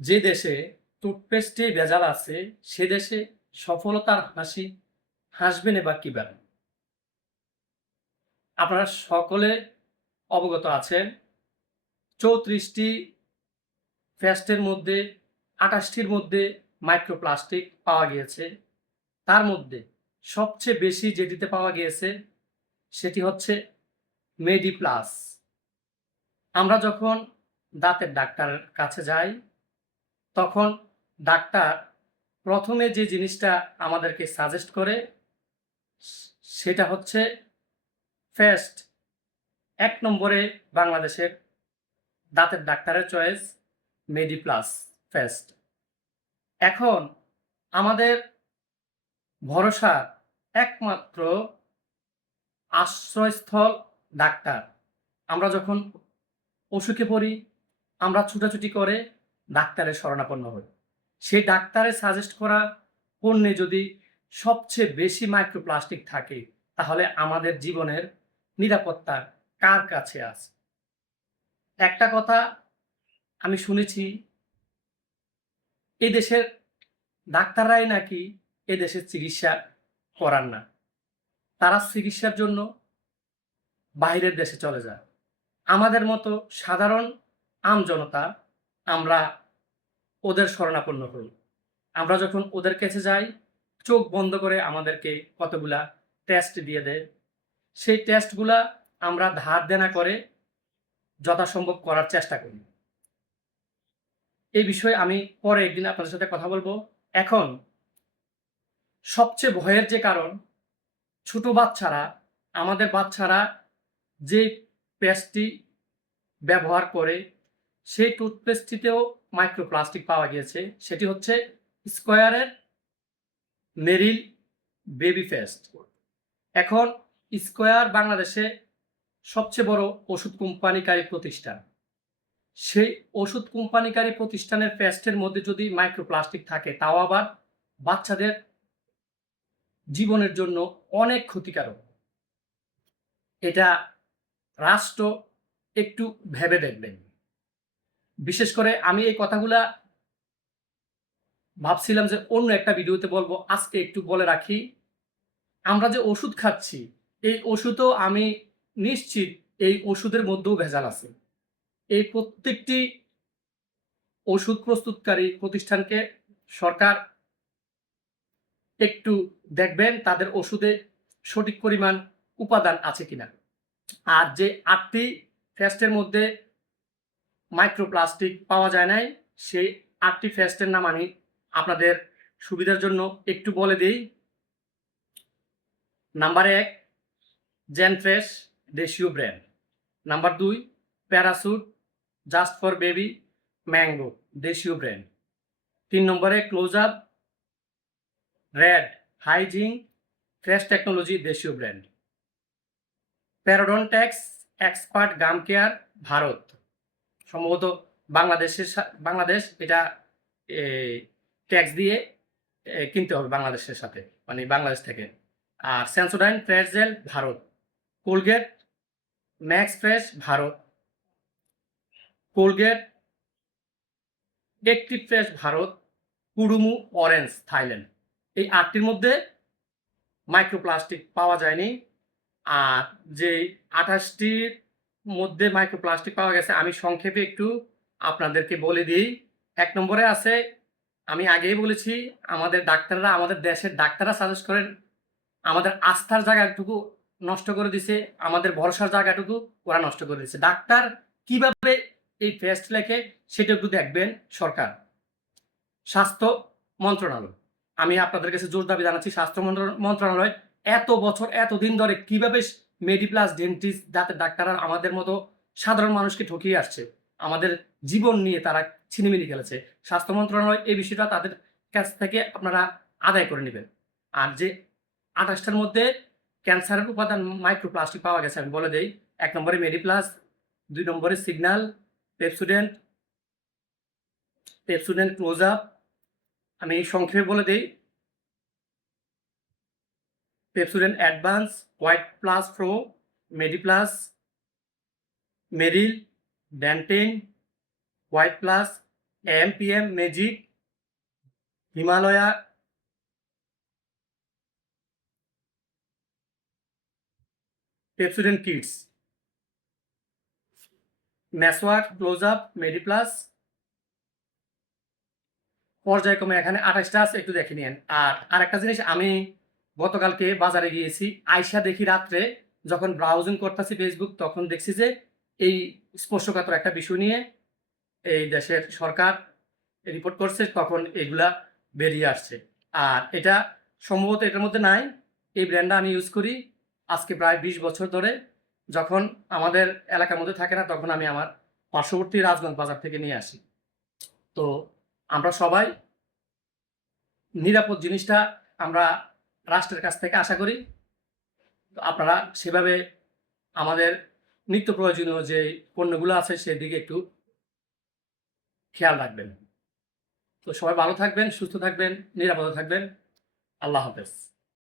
যে দেশে টুথপেস্টে ভেজাল আছে সে দেশে সফলতার হাসি হাসবেন বা কিভাবে? আপনারা সকলে অবগত আছেন ৩৪টি পেস্টের মধ্যে ২৮টির মধ্যে মাইক্রোপ্লাস্টিক পাওয়া গিয়েছে। তার মধ্যে সবচেয়ে বেশি যেটিতে পাওয়া গিয়েছে সেটি হচ্ছে মেডিপ্লাস। আমরা যখন দাঁতের ডাক্তারের কাছে যাই তখন ডাক্তার প্রথমে যে জিনিসটা আমাদেরকে সাজেস্ট করে সেটা হচ্ছে ফার্স্ট ১ নম্বরে বাংলাদেশের দাঁতের ডাক্তারের চয়েস মেডিপ্লাস ফার্স্ট। এখন আমাদের ভরসা একমাত্র আশ্রয়স্থল ডাক্তার। আমরা যখন অসুখে পড়ি আমরা ছুটাছুটি করে ডাক্তারের শরণাপন্ন হই। সেই ডাক্তারের সাজেস্ট করা পণ্যে যদি সবচেয়ে বেশি মাইক্রোপ্লাস্টিক থাকে তাহলে আমাদের জীবনের নিরাপত্তা কার কাছে আছে? একটা কথা আমি শুনেছি এই দেশের ডাক্তাররাই নাকি এদেশের চিকিৎসা করান না। তারা চিকিৎসার জন্য বাইরের দেশে চলে যায়। আমাদের মতো সাধারণ আমজনতা আমরা ওদের শরণাপন্ন হই। আমরা যখন ওদের কাছে যাই চোখ বন্ধ করে আমাদেরকে কতগুলা টেস্ট দিয়ে দেয়। সেই টেস্টগুলা আমরা ধার দেনা করে যথাসম্ভব করার চেষ্টা করি। এই বিষয়ে আমি পরে একদিন আপনাদের সাথে কথা বলবো। এখন সবচেয়ে ভয়ের যে কারণ ছোট বাচ্চারা, আমাদের বাচ্চারা যে পেস্টটি ব্যবহার করে সেই টুথপেস্টটিতেও মাইক্রোপ্লাস্টিক পাওয়া গিয়েছে। সেটি হচ্ছে স্কয়ারের মেরিল বেবি পেস্ট। এখন স্কয়ার বাংলাদেশে সবচেয়ে বড় ওষুধ কোম্পানিকারী প্রতিষ্ঠান। সেই ওষুধ কোম্পানিকারী প্রতিষ্ঠানের পেস্টের মধ্যে যদি মাইক্রোপ্লাস্টিক থাকে তাও আবার বাচ্চাদের জীবনের জন্য অনেক ক্ষতিকারক। এটা রাষ্ট্র একটু ভেবে দেখবেন। বিশেষ করে আমি এই কথাগুলা ভাবছিলাম যে অন্য একটা ভিডিওতে বলবো, আজকে একটু বলে রাখি। আমরা যে ওষুধ খাচ্ছি এই ওষুধও আমি নিশ্চিত এই ওষুধের মধ্যেও ভেজাল আছে। এই প্রত্যেকটি ওষুধ প্রস্তুতকারী প্রতিষ্ঠানকে সরকার একটু দেখবেন তাদের ওষুধে সঠিক পরিমাণ উপাদান আছে কিনা। আর যে ৮টি পেস্টের মধ্যে মাইক্রোপ্লাস্টিক পাওয়া যায় নাই সেই ৮টি পেস্টের নাম আমি আপনাদের সুবিধার জন্য একটু বলে দিই। নাম্বার ১ জেনফ্রেশ দেশীয় brand. Number ২ parachute just for baby mango দেশীয় ব্র্যান্ড। ৩ নম্বরে close up red hygiene fresh technology দেশীয় ব্র্যান্ড। প্যারাডন্টেক্স এক্সপার্ট গাম কেয়ার ভারত। সম্ভবত বাংলাদেশ এটা ট্যাক্স দিয়ে কিনতে হবে বাংলাদেশের সাথে, মানে বাংলাদেশ থেকে। আর Sensodyne fresh gel Bharat. Colgate Max Fresh Bharat. Colgate active fresh Bharat. কুড়ুমু অরেঞ্জ থাইল্যান্ড। এই ৮টির মধ্যে মাইক্রোপ্লাস্টিক পাওয়া যায়নি। আর যে ২৮টির মধ্যে মাইক্রোপ্লাস্টিক পাওয়া গেছে আমি সংক্ষেপে একটু আপনাদেরকে বলে দিই। ১ নম্বরে আছে, আমি আগেই বলেছি, আমাদের ডাক্তাররা, আমাদের দেশের ডাক্তাররা সাজেস্ট করেন, আমাদের আস্থার জায়গাটুকু নষ্ট করে দিছে, আমাদের ভরসার জায়গাটুকু ওরা নষ্ট করে দিছে। ডাক্তার কিভাবে এই পেস্ট লেখে সেটা একটু দেখবেন সরকার। স্বাস্থ্য মন্ত্রণালয়, আমি আপনাদের কাছে জোর দাবি জানাচ্ছি স্বাস্থ্য মন্ত্রণালয় এত বছর এতদিন ধরে কিভাবে মেডিপ্লাস ডেন্টিস্ট দাঁতের ডাক্তাররা আমাদের মতো সাধারণ মানুষকে ঠকিয়ে আসছে, আমাদের জীবন নিয়ে তারা ছিনিমিনি খেলেছে। স্বাস্থ্য মন্ত্রণালয় এই বিষয়টা তাদের কাছ থেকে আপনারা আদায় করে নেবেন। আর যে ২৮টার মধ্যে ক্যান্সারের উপাদান মাইক্রোপ্লাস্টিক পাওয়া গেছে আমি বলে দেই। ১ নম্বরে মেডিপ্লাস, ২ নম্বরে সিগন্যাল, পেপসুডেন্ট ক্লোজ আপ। আমি সংক্ষেপে বলে দিই, Pepsodent advance, white plus pro, Mediplus, Meril, ড্যান্টেন, white plus, MPM, magic, Himalaya, Pepsodent kids, ম্যাসওয়ার্ক, ক্লোজ আপ, মেডিপ্লাস, পর্যায়ক্রমে এখানে 28টা আছে, একটু দেখে নিন। আর আরেকটা জিনিস, আমি গতকালকে বাজারে গিয়েছি, আইসা দেখি রাত্রে যখন ব্রাউজিং করতেছি ফেসবুক, তখন দেখছি যে এই স্পর্শকাতর একটা বিষয় নিয়ে এই দেশের সরকার রিপোর্ট করছে, তখন এগুলা বেরিয়ে আসছে। আর এটা সম্ভবত এটার মধ্যে নাই। এই ব্র্যান্ডটা আমি ইউজ করি আজকে প্রায় 20 বছর ধরে। যখন আমাদের এলাকার মধ্যে থাকে না, তখন আমি আমার পার্শ্ববর্তী রাজগঞ্জ বাজার থেকে নিয়ে আসি। তো আমরা সবাই নিরাপদ জিনিসটা আমরা রাষ্ট্রের কাছ থেকে আশা করি। তো আপনারা সেভাবে আমাদের নিত্য প্রয়োজনীয় যে পণ্যগুলো আছে সেদিকে একটু খেয়াল রাখবেন। তো সবাই ভালো থাকবেন, সুস্থ থাকবেন, নিরাপদে থাকবেন। আল্লাহ হাফেজ।